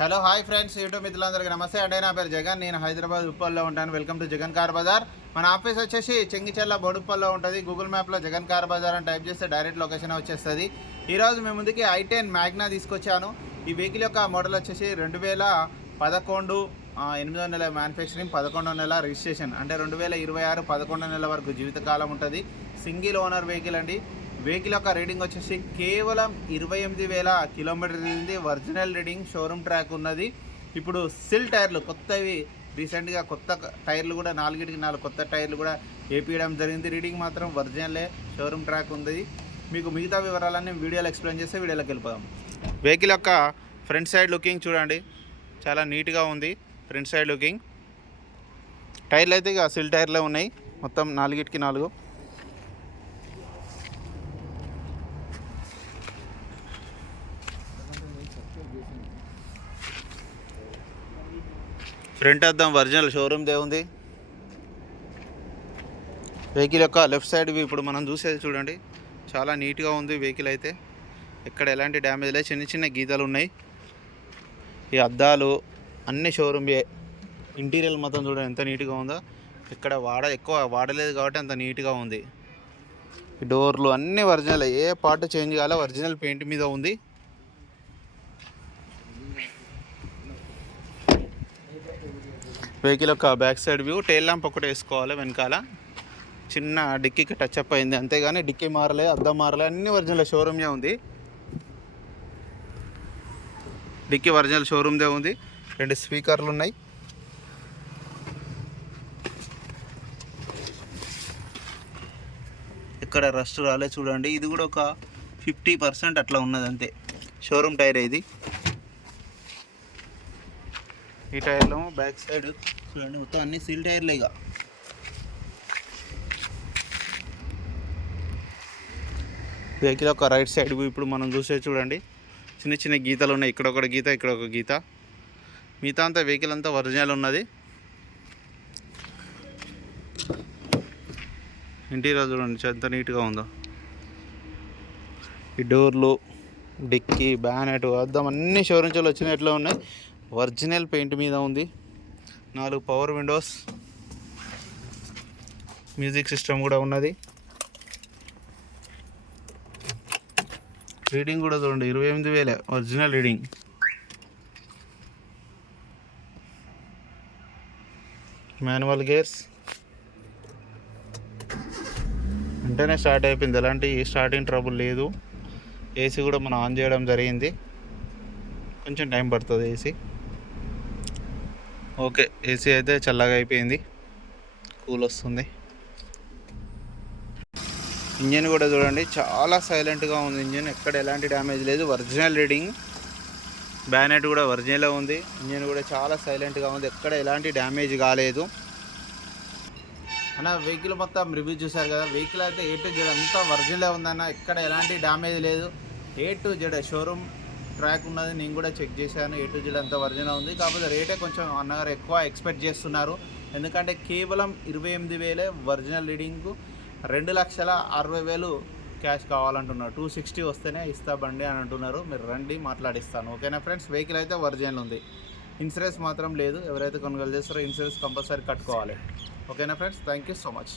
Hello hi friends, YouTube మిత్రులందరికీ నమస్తే అండి. నా పేరు జగన్, నేను హైదరాబాద్ ఉప్పల్లో ఉంటాను. Welcome to Jagan car Bazaar. మన ఆఫీస్ వచ్చేసి చెంగిచెర్ల బోడుప్పల్లో ఉంటుంది. గూగుల్ మ్యాప్లో జగన్ కార్ బజార్ అని టైప్ చేస్తే డైరెక్ట్ లొకేషన్ వచ్చేస్తుంది. ఈరోజు మేము ముందుకి i10 మ్యాగ్నా తీసుకొచ్చాను. ఈ వెహికల్ యొక్క మోడల్ వచ్చేసి 2011 8వ నెల మ్యానుఫ్యాక్చరింగ్, 11వ నెల రిజిస్ట్రేషన్, అంటే 2026 11వ నెల వరకు జీవితకాలం ఉంటుంది. సింగిల్ ఓనర్ వెహికల్ అండి. వెహికల్ యొక్క రీడింగ్ వచ్చేసి కేవలం 28,000 కిలోమీటర్ ఉంది. ఒరిజినల్ రీడింగ్, షోరూమ్ ట్రాక్ ఉన్నది. ఇప్పుడు సిల్ టైర్లు కొత్తవి, రీసెంట్గా కొత్త టైర్లు కూడా 4 కొత్త టైర్లు కూడా వేపించడం జరిగింది. రీడింగ్ మాత్రం ఒరిజినలే, షోరూమ్ ట్రాక్ ఉంది. మీకు మిగతా వివరాలన్నీ వీడియోలో ఎక్స్ప్లెయిన్ చేస్తే వీడియోలోకి వెళ్ళిపోదాం. వెహికల్ యొక్క ఫ్రంట్ సైడ్ లుకింగ్ చూడండి, చాలా నీట్గా ఉంది. ఫ్రంట్ సైడ్ లుకింగ్, టైర్లు అయితే ఇక సిల్ టైర్లే ఉన్నాయి, మొత్తం 4 ఫ్రంట్ అద్దం ఒరిజినల్ షోరూమ్దే ఉంది. వెహికల్ యొక్క లెఫ్ట్ సైడ్ ఇప్పుడు మనం చూసేది చూడండి, చాలా నీట్గా ఉంది. వెహికల్ అయితే ఎక్కడ ఎలాంటి డ్యామేజ్ లేదు, చిన్న చిన్న గీతలు ఉన్నాయి. ఈ అద్దాలు అన్ని షోరూమ్యే. ఇంటీరియర్ మొత్తం చూడండి ఎంత నీట్గా ఉందో. ఇక్కడ ఎక్కువ వాడలేదు కాబట్టి అంత నీట్గా ఉంది. డోర్లు అన్నీ ఒరిజినల్, ఏ పార్ట్ చేంజ్ కాలే, ఒరిజినల్ పెయింట్ మీద ఉంది. వెహికల్ యొక్క back side view, tail lamp ఒకటి వేసుకోవాలి వెనకాల. చిన్న డిక్కీకి టచ్ అప్ అయింది అంతేగాని డిక్కీ మారలే, అద్దం మారలే, అన్ని ఒరిజినల్ షోరూమ్యే ఉంది. డిక్కీ ఒరిజినల్ షోరూమ్దే ఉంది. 2 స్పీకర్లు ఉన్నాయి. ఇక్కడ రస్ట్ రాలే చూడండి. ఇది కూడా ఒక 50% అట్లా ఉన్నది అంతే. షోరూమ్ టైర్ ఇది. ఈ టైర్లో బ్యాక్ సైడ్ చూడండి, మొత్తం అన్ని సీల్ టైర్లే. ఇక వెహికల్ ఒక రైట్ సైడ్ ఇప్పుడు మనం చూసే చూడండి, చిన్న చిన్న గీతలు ఉన్నాయి. ఇక్కడ ఒక గీత, ఇక్కడ ఒక గీత. మిగతా అంతా వెహికల్ అంతా ఒరిజినల్ ఉన్నది. ఇంటీరియర్ చూడండి ఎంత నీట్గా ఉందో. ఈ డోర్లు, డిక్కీ, బ్యానెట్, అద్దం అన్ని షోరూమ్స్లో వచ్చిన ఎట్లా ఉన్నాయి, ఒరిజినల్ పెయింట్ మీద ఉంది. 4 పవర్ విండోస్, మ్యూజిక్ సిస్టమ్ కూడా ఉన్నది. రీడింగ్ కూడా చూడండి 28,000 ఒరిజినల్ రీడింగ్. మాన్యువల్ గేర్స్, వెంటనే స్టార్ట్ అయిపోయింది, ఎలాంటి స్టార్టింగ్ ట్రబుల్ లేదు. ఏసీ కూడా మనం ఆన్ చేయడం జరిగింది, కొంచెం టైం పడుతుంది ఏసీ. ఓకే, ఏసీ అయితే చల్లగా అయిపోయింది, కూల్ వస్తుంది. ఇంజన్ కూడా చూడండి చాలా సైలెంట్గా ఉంది. ఇంజన్ ఎక్కడ ఎలాంటి డ్యామేజ్ లేదు, ఒరిజినల్ రీడింగ్. బ్యానెట్ కూడా ఒరిజినల్ ఉంది. ఇంజన్ కూడా చాలా సైలెంట్గా ఉంది, ఎక్కడ ఎలాంటి డ్యామేజ్ కాలేదు. అన్న వెహికల్ మొత్తం రివ్యూ చూసారు కదా. వెహికల్ అయితే A to Z అంతా ఒరిజినలే ఉందన్న, ఎక్కడ ఎలాంటి డ్యామేజ్ లేదు. A to Z showroom track ఉన్నది, నేను కూడా చెక్ చేశాను. A to Z అంతా ఒరిజినల్ ఉంది. కాకపోతే రేటే కొంచెం అన్నగారు ఎక్కువ ఎక్స్పెక్ట్ చేస్తున్నారు. ఎందుకంటే కేవలం 28,000 ఒరిజినల్ రీడింగ్కు 2,60,000 క్యాష్ కావాలంటున్నారు. 260 వస్తేనే ఇస్తా బండి అని అంటున్నారు. మీరు రండి, మాట్లాడిస్తాను. ఓకేనా ఫ్రెండ్స్, వెహికల్ అయితే ఒరిజినల్ ఉంది. ఇన్సూరెన్స్ మాత్రం లేదు. ఎవరైతే కొనుగోలు చేస్తారో ఇన్సూరెన్స్ కంపల్సరీ కట్టుకోవాలి. ఓకేనా friends, thank you so much.